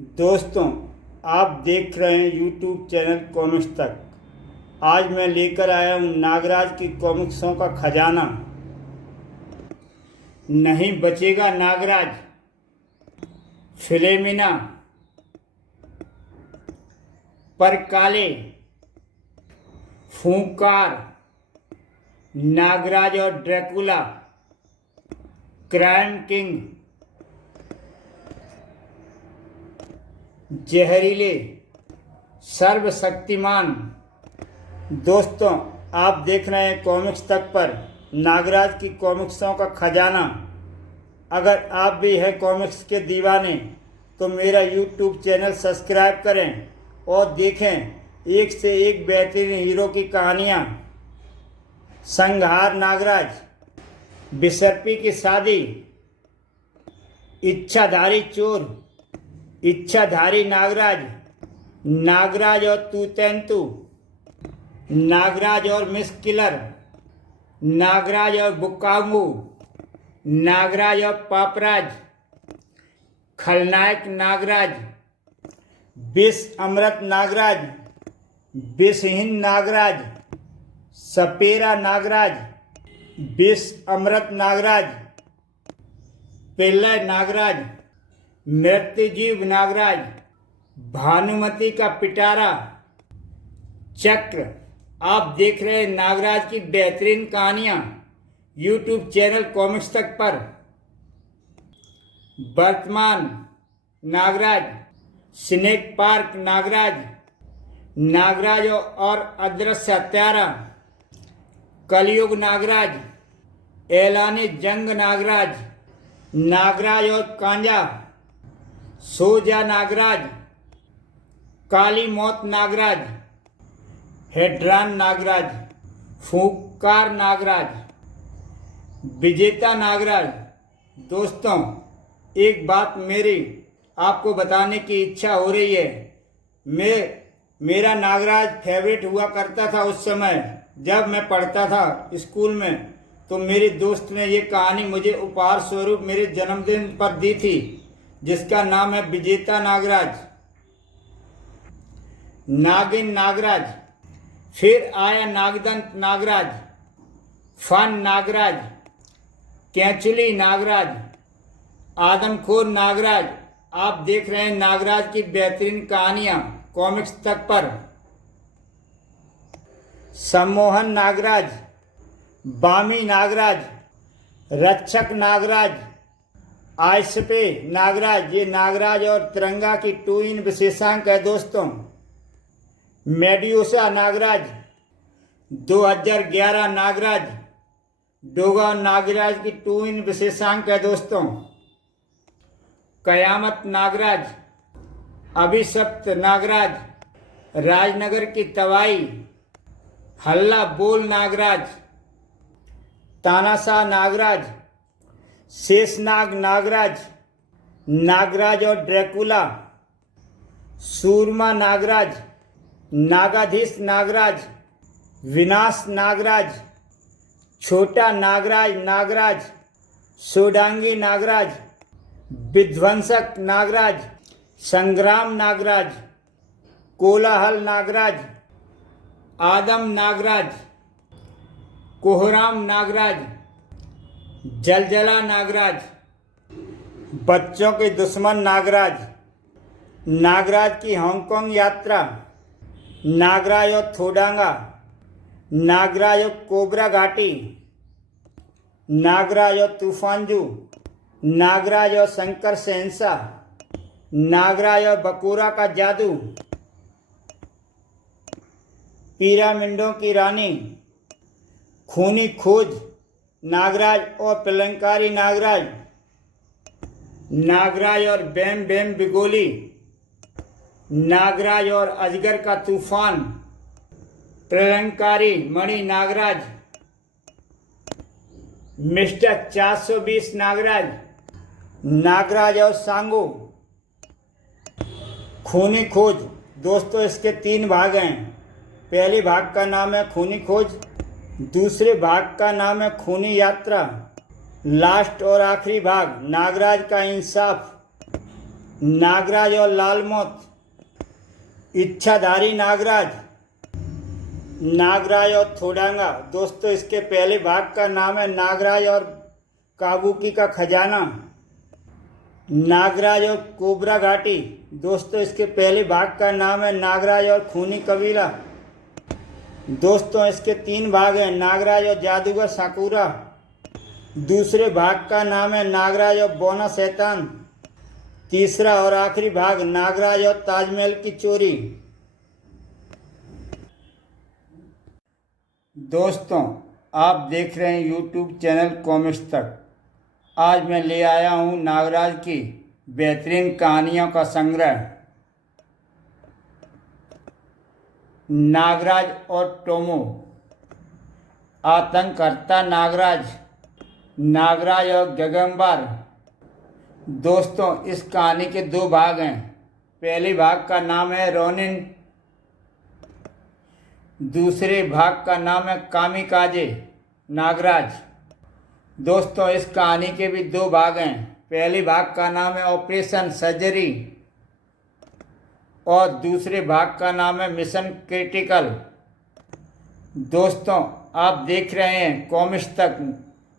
दोस्तों, आप देख रहे हैं यूट्यूब चैनल कॉमिक्स तक। आज मैं लेकर आया हूँ नागराज की कॉमिक्सों का खजाना। नहीं बचेगा नागराज, फिलोमिना, पर काले, फूंकार, नागराज और ड्रैकुला, क्राइम किंग, जहरीले, सर्वशक्तिमान। दोस्तों, आप देख रहे हैं कॉमिक्स तक पर नागराज की कॉमिक्सों का खजाना। अगर आप भी हैं कॉमिक्स के दीवाने तो मेरा यूट्यूब चैनल सब्सक्राइब करें और देखें एक से एक बेहतरीन हीरो की कहानियाँ। संहार नागराज, बिसर्पी की शादी, इच्छाधारी चोर, इच्छाधारी नागराज, नागराज और तूतेंतु, नागराज और मिस किलर, नागराज और बुकांगू, नागराज और पापराज, खलनायक नागराज, विष अमृत नागराज, विषहीन नागराज, सपेरा नागराज, विष अमृत नागराज, प्रलय नागराज, मृत्युजीव नागराज, भानुमति का पिटारा, चक्र। आप देख रहे हैं नागराज की बेहतरीन कहानियाँ यूट्यूब चैनल कॉमिक्स तक पर। वर्तमान नागराज, स्नेक पार्क नागराज, नागराज और अदृश्य हत्यारा, कलयुग नागराज, ऐलानी जंग नागराज, नागराज और कांजा, सोजा नागराज, काली मौत नागराज, हेड्रान नागराज, फूंकार नागराज, विजेता नागराज। दोस्तों, एक बात मेरी आपको बताने की इच्छा हो रही है। मेरा नागराज फेवरेट हुआ करता था उस समय जब मैं पढ़ता था स्कूल में। तो मेरे दोस्त ने ये कहानी मुझे उपहार स्वरूप मेरे जन्मदिन पर दी थी, जिसका नाम है विजेता नागराज। नागिन नागराज, फिर आया नागदंत नागराज, फन नागराज, कैंचुली नागराज, आदमखोर नागराज। आप देख रहे हैं नागराज की बेहतरीन कहानियां कॉमिक्स तक पर। सम्मोहन नागराज, बामी नागराज, रक्षक नागराज, आइसपे नागराज। ये नागराज और तिरंगा की ट्विन विशेषांक है दोस्तों। मेड्यूसा नागराज, 2011 नागराज, डोगा नागराज की ट्विन विशेषांक है दोस्तों। कयामत नागराज, अभिशप्त नागराज, राजनगर की तबाही, हल्ला बोल नागराज, तानाशाह नागराज, शेषनाग नागराज, नागराज और ड्रैकुला, सूरमा नागराज, नागाधीश नागराज, विनाश नागराज, छोटा नागराज नागराज, सोडांगी नागराज, विध्वंसक नागराज, संग्राम नागराज, कोलाहल नागराज, आदम नागराज, कोहराम नागराज, जलजला नागराज, बच्चों के दुश्मन नागराज, नागराज की हांगकांग यात्रा, नागराज और थोडांगा, नागराज और कोबरा घाटी, नागराज और तूफानजू, नागराज और शंकर शहंशाह, नागराज और बकोरा का जादू, पिरामिडों की रानी, खूनी खोज नागराज और प्रलंकारी नागराज, नागराज और बैम बैम बिगोली, नागराज और अजगर का तूफान, प्रलंकारी मणि नागराज, मिस्टर 420 नागराज, नागराज और सांगो, खूनी खोज। दोस्तों, इसके 3 भाग हैं। पहले भाग का नाम है खूनी खोज, दूसरे भाग का नाम है खूनी यात्रा, लास्ट और आखिरी भाग नागराज का इंसाफ। नागराज और लालमौत, इच्छाधारी नागराज, नागराज और थोडांगा। दोस्तों इसके पहले भाग का नाम है नागराज और काबुकी का खजाना, नागराज और कोबरा घाटी। दोस्तों इसके पहले भाग का नाम है नागराज और खूनी कबीला। दोस्तों इसके 3 भाग हैं, नागराज और जादूगर साकुरा। दूसरे भाग का नाम है नागराज और बौना शैतान। तीसरा और आखिरी भाग नागराज और ताजमहल की चोरी। दोस्तों आप देख रहे हैं यूट्यूब चैनल कॉमिक्स तक। आज मैं ले आया हूँ नागराज की बेहतरीन कहानियों का संग्रह, नागराज और टोमो। आतंककर्ता नागराज, नागराज और गगनबार। दोस्तों इस कहानी के 2 भाग हैं। पहले भाग का नाम है रोनिन, दूसरे भाग का नाम है कामिकाजे नागराज। दोस्तों इस कहानी के भी 2 भाग हैं। पहले भाग का नाम है ऑपरेशन सर्जरी और दूसरे भाग का नाम है मिशन क्रिटिकल। दोस्तों आप देख रहे हैं कॉमिक्स तक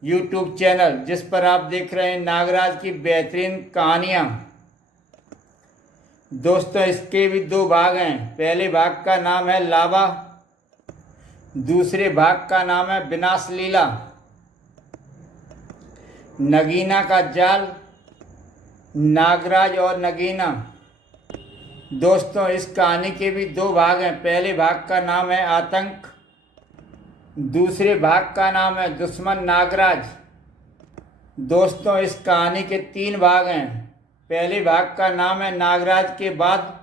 यूट्यूब चैनल, जिस पर आप देख रहे हैं नागराज की बेहतरीन कहानियाँ। दोस्तों इसके भी 2 भाग हैं। पहले भाग का नाम है लावा, दूसरे भाग का नाम है विनाश लीला, नगीना का जाल, नागराज और नगीना। दोस्तों इस कहानी के भी 2 भाग हैं। पहले भाग का नाम है आतंक, दूसरे भाग का नाम है दुश्मन नागराज। दोस्तों इस कहानी के 3 भाग हैं। पहले भाग का नाम है नागराज के बाद,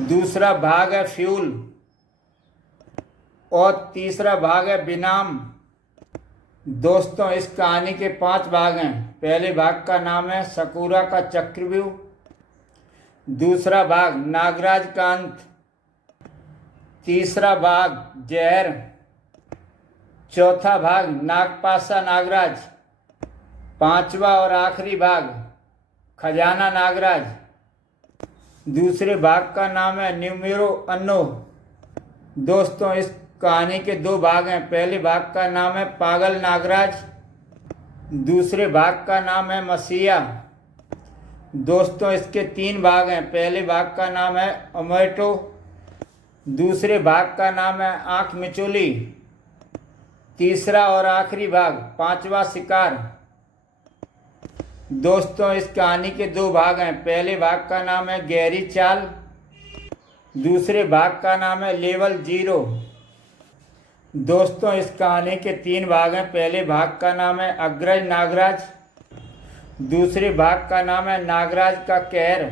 दूसरा भाग है फ्यूल और तीसरा भाग है बिनाम। दोस्तों इस कहानी के 5 भाग हैं। पहले भाग का नाम है सकुरा का चक्रव्यूह, दूसरा भाग नागराज का अंत, तीसरा भाग जहर, चौथा भाग नागपाशा नागराज, 5वां और आखिरी भाग खजाना नागराज। दूसरे भाग का नाम है न्यूमेरो अन्नो। दोस्तों इस कहानी के 2 भाग हैं। पहले भाग का नाम है पागल नागराज, दूसरे भाग का नाम है मसीहा। दोस्तों इसके 3 भाग हैं। पहले भाग का नाम है ओमेटो, दूसरे भाग का नाम है आँख मिचोली, तीसरा और आखिरी भाग 5वां शिकार। दोस्तों इस कहानी के 2 भाग हैं। पहले भाग का नाम है गहरी चाल, दूसरे भाग का नाम है लेवल 0। दोस्तों इस कहानी के 3 भाग हैं। पहले भाग का नाम है अग्रज नागराज, दूसरे भाग का नाम है नागराज का कहर,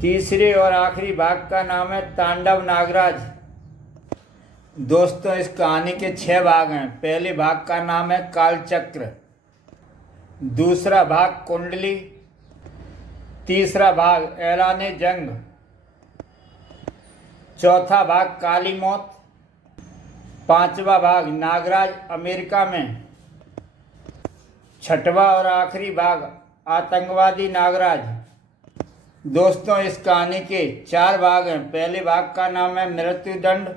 तीसरे और आखिरी भाग का नाम है तांडव नागराज। दोस्तों इस कहानी के 6 भाग हैं। पहले भाग का नाम है कालचक्र, दूसरा भाग कुंडली, तीसरा भाग ऐलाने जंग, चौथा भाग काली मौत, 5वां भाग नागराज अमेरिका में, 6वां और आखिरी भाग आतंकवादी नागराज। दोस्तों इस कहानी के 4 भाग हैं। पहले भाग का नाम है मृत्युदंड,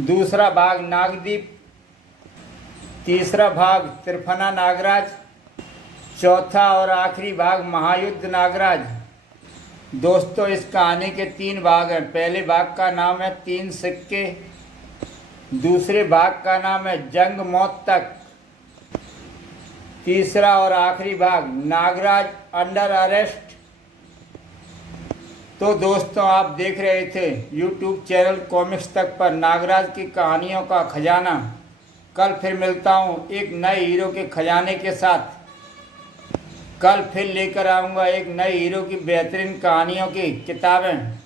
दूसरा भाग नागदीप, तीसरा भाग त्रिफना नागराज, चौथा और आखिरी भाग महायुद्ध नागराज। दोस्तों इस कहानी के 3 भाग हैं। पहले भाग का नाम है 3 सिक्के, दूसरे भाग का नाम है जंग मौत तक, तीसरा और आखिरी भाग नागराज अंडर अरेस्ट। तो दोस्तों आप देख रहे थे यूट्यूब चैनल कॉमिक्स तक पर नागराज की कहानियों का खजाना। कल फिर मिलता हूँ एक नए हीरो के खजाने के साथ। कल फिर लेकर आऊँगा एक नए हीरो की बेहतरीन कहानियों की किताबें।